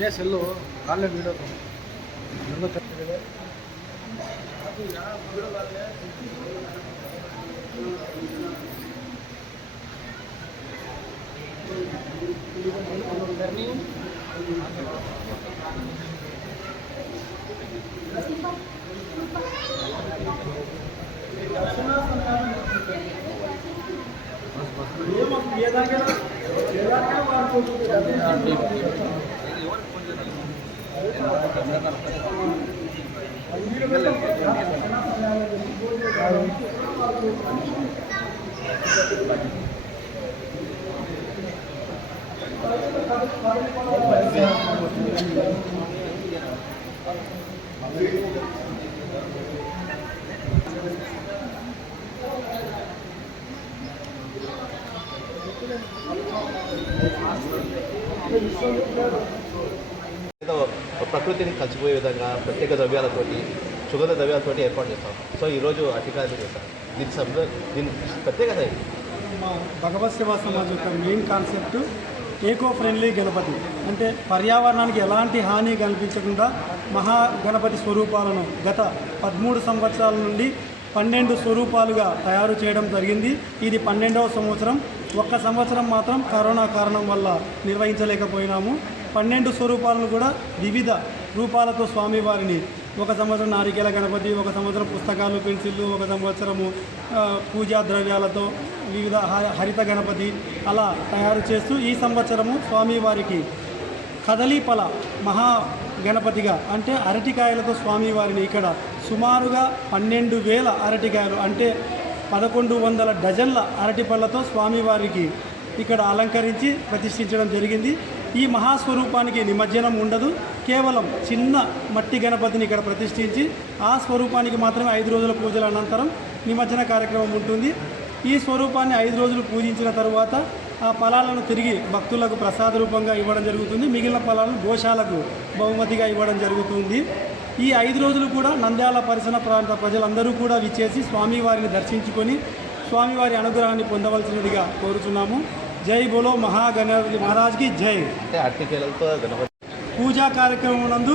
ये सेल्लो काले वीडियो ప్రకృతిని కలిసిపోయే విధంగా ప్రత్యేక ద్రవ్యాలతోటి సుగంధ ద్రవ్యాలతోటి ఏర్పాటు చేస్తాం. సో ఈరోజు అటికాయలు చేస్తాం. దీని ప్రత్యేకత మా భగవత్ సేవా సమాజ్ యొక్క మెయిన్ కాన్సెప్ట్ ఏకో ఫ్రెండ్లీ గణపతి, అంటే పర్యావరణానికి ఎలాంటి హాని కల్పించకుండా మహా గణపతి స్వరూపాలను గత 13 సంవత్సరాల నుండి 12 స్వరూపాలుగా తయారు చేయడం జరిగింది. ఇది 12వ సంవత్సరం. ఒక్క సంవత్సరం మాత్రం కరోనా కారణం వల్ల నిర్వహించలేకపోయినాము. 12 స్వరూపాలను కూడా వివిధ రూపాలతో స్వామివారిని, ఒక సంవత్సరం నారికేల గణపతి, ఒక సంవత్సరం పుస్తకాలు పెన్సిళ్ళు, ఒక సంవత్సరము పూజా ద్రవ్యాలతో వివిధ హరిత గణపతి అలా తయారు చేస్తూ ఈ సంవత్సరము స్వామివారికి కదలీఫల మహా గణపతిగా, అంటే అరటికాయలతో స్వామివారిని ఇక్కడ సుమారుగా 12,000 అరటికాయలు, అంటే 1100 డజన్ల అరటిపళ్ళతో స్వామివారికి ఇక్కడ అలంకరించి ప్రతిష్ఠించడం జరిగింది. ఈ మహాస్వరూపానికి నిమజ్జనం ఉండదు. కేవలం చిన్న మట్టి గణపతిని ఇక్కడ ప్రతిష్ఠించి ఆ స్వరూపానికి మాత్రమే 5 రోజుల పూజల అనంతరం నిమజ్జన కార్యక్రమం ఉంటుంది. ఈ స్వరూపాన్ని 5 రోజులు పూజించిన తరువాత ఆ ఫలాలను తిరిగి భక్తులకు ప్రసాద రూపంగా ఇవ్వడం జరుగుతుంది. మిగిలిన ఫలాలను గోశాలకు బహుమతిగా ఇవ్వడం జరుగుతుంది. ఈ 5 రోజులు కూడా నంద్యాల పరిసర ప్రాంత ప్రజలందరూ కూడా విచ్చేసి స్వామివారిని దర్శించుకొని స్వామివారి అనుగ్రహాన్ని పొందవలసినదిగా కోరుచున్నాము. జై బోలో మహాగణపతి మహారాజ్కి జై. పూజా కార్యక్రమం నందు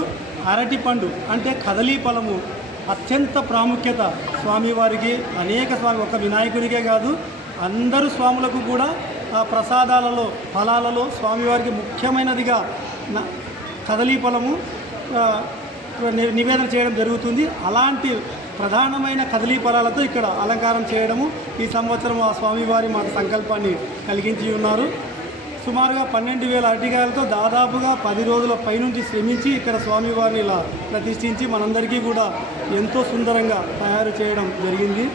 అరటి పండు అంటే కదలీ ఫలము అత్యంత ప్రాముఖ్యత స్వామివారికి. అనేక స్వామి, ఒక వినాయకుడికే కాదు అందరూ స్వాములకు కూడా ఆ ప్రసాదాలలో ఫలాలలో స్వామివారికి ముఖ్యమైనదిగా కదలీ ఫలము నివేదన చేయడం జరుగుతుంది. అలాంటి ప్రధానమైన కదలీ ఫలాలతో ఇక్కడ అలంకారం చేయడము ఈ సంవత్సరం ఆ స్వామివారి మా సంకల్పాన్ని కలిగించి ఉన్నారు. సుమారుగా 12,000 అరటికాయలతో దాదాపుగా 10 రోజుల పైనుంచి శ్రమించి ఇక్కడ స్వామివారిని ఇలా ప్రతిష్ఠించి మనందరికీ కూడా ఎంతో సుందరంగా తయారు చేయడం జరిగింది.